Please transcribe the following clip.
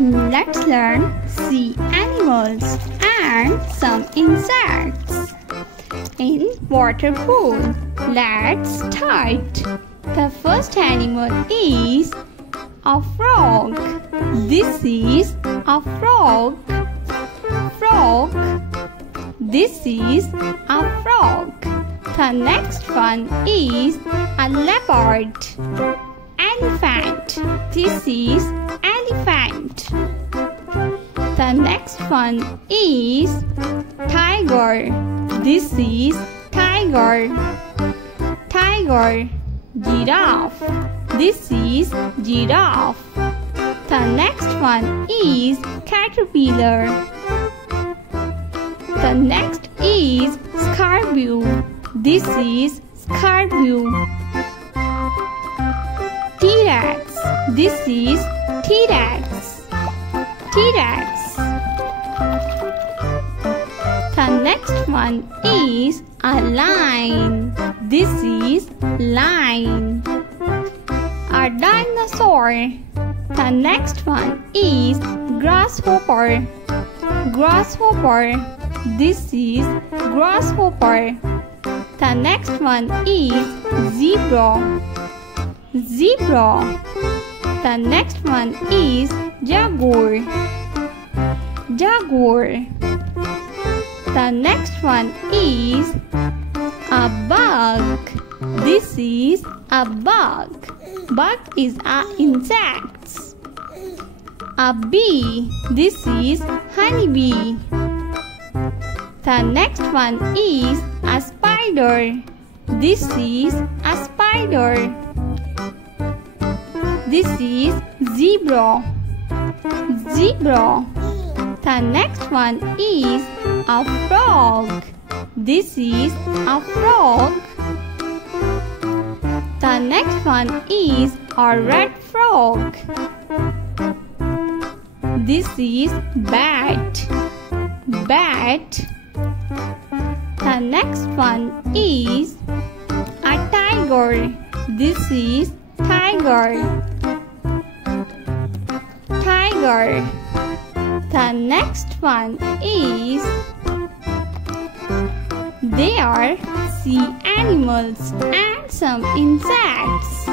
Let's learn sea animals and some insects. In water pool, let's start. The first animal is a frog. This is a frog. Frog. This is a frog. The next one is a leopard. Elephant. This is elephant. The next one is tiger. This is tiger. Tiger. Giraffe. This is giraffe. The next one is caterpillar. The next is scarabeo. This is scarabeo. T-Rex. This is T-Rex. T-Rex. The next one is a lion. This is lion. A dinosaur. The next one is grasshopper. Grasshopper. This is grasshopper. The next one is zebra. Zebra. The next one is jaguar. Jaguar. The next one is a bug. This is a bug. Bug is a insects. A bee. This is honeybee. The next one is a spider. This is a spider. This is zebra. Zebra. The next one is a frog. This is a frog. The next one is a red frog. This is bat. Bat. The next one is a tiger. This is tiger. Tiger. The next one is they are sea animals and some insects.